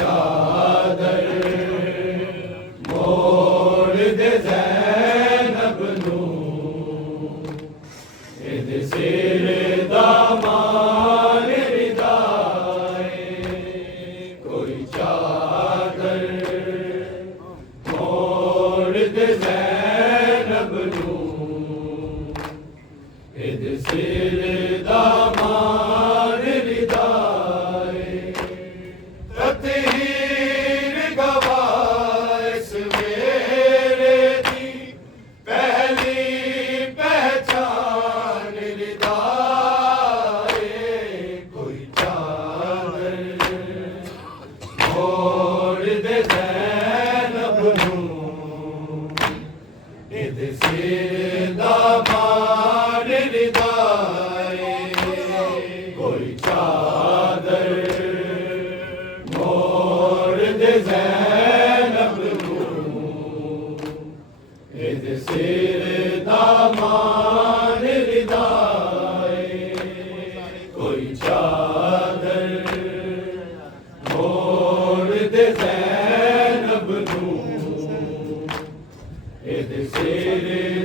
चादर मोड़ दे दे ज़ैनब नू इद सिर दामान रिदाए ततहीर गवाए सवेरे दी पहली पहचान रिदाए कोई चादर मोड़ दे ज़ैनब नू इद सिर दामान रिदाए कोई चादर मोड़ दे ज़ैनब नू इद सिर दामान रिदाए कोई चादर मोड़ दे ज़ैनब नू इद सिर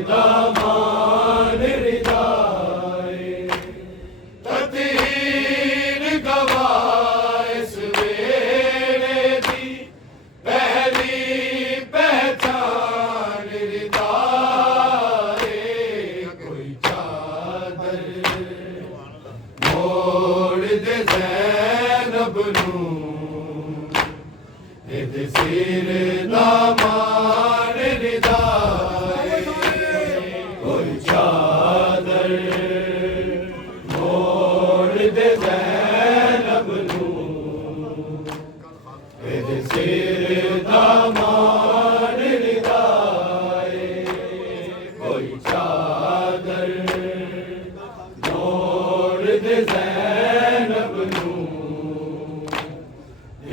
दामान रिदाए ततहीर गवाए सवेरे दी पहली पहचान रिदाए कोई चादर मोड़ दे ज़ैनब नू इद सिर दामान रिदाए कोई चादर मोड़ दे ज़ैनब नू इद सिर दामान रिदाए कोई चादर मोड़ दे ज़ैनब नू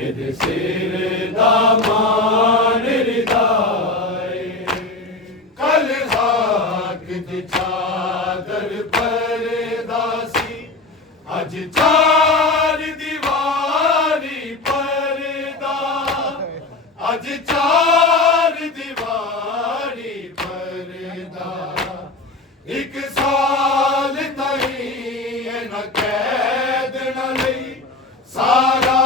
इद सिर दामान रिदाए कल खाक दी चादर परदासी अज चार दीवारी परदा अज चार दीवारी परदा एक साल ताईं न कैद न लई सारा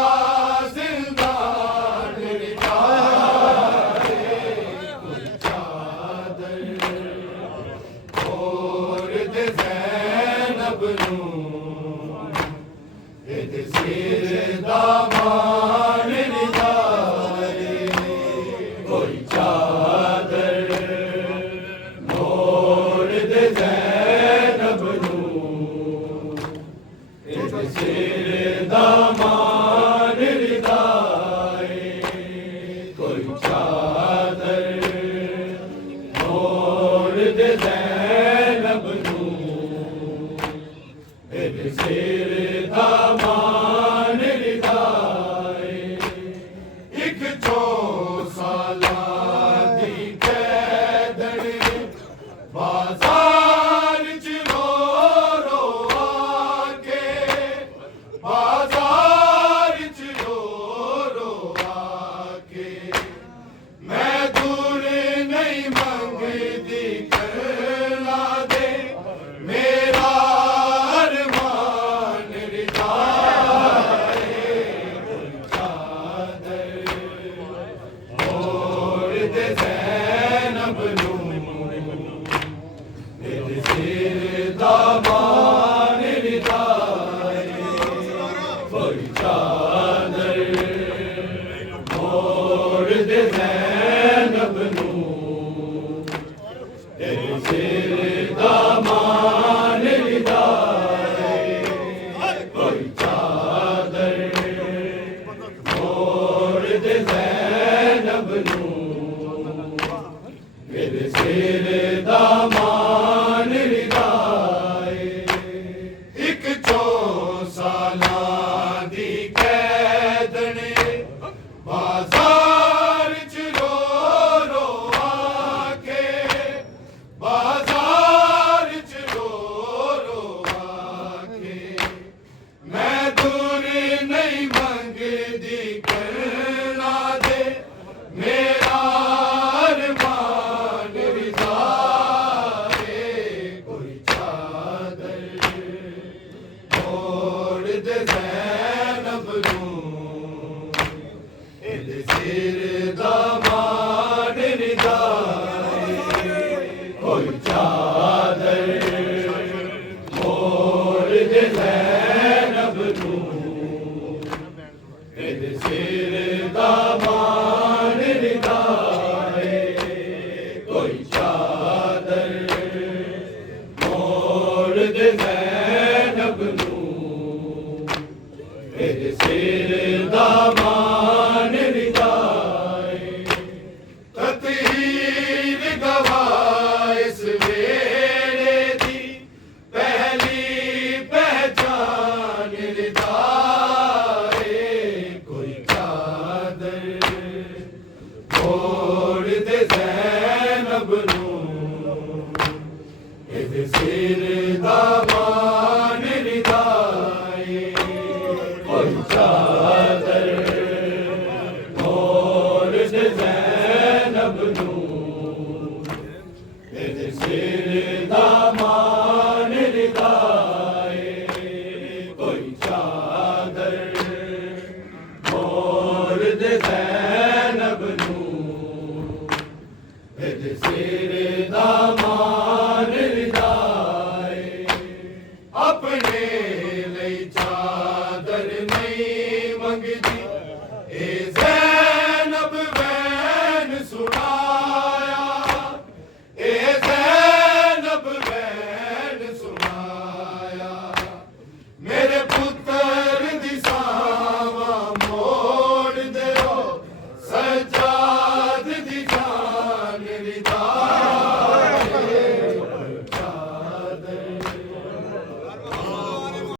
जिंदान रिदाए कोई चादर मोड़ दे ज़ैनब नू इद सिर दामान रिदाए कोई चादर मोड़ दे ज़ैनब नू इद सिर दामान रिदाए कोई चादर मोड़ दे ज़ैनब नू इद सिर दामान रिदाए इक चो साला दी कैदने बाजार च रो रो आके बाजार च रो रो आके मैं दूर नहीं मंगदी करला दे मेरा अरमान रिदाए कोई चादर मोड़ दे ज़ैनब नू इद सिर दामान रिदाए कोई चादर मोड़ दे ज़ैनब नू इद सिर दामान रिदाए कोई चादर मोड़ दे ज़ैनब नू इद सिर दामान रिदाए इक चो साला दी कैदने बाजार च रो रो आके बाजार च रो रो आके मैं दूर नहीं मंगदी करना दे मेरा अरमान रिदाए मेरे दामाद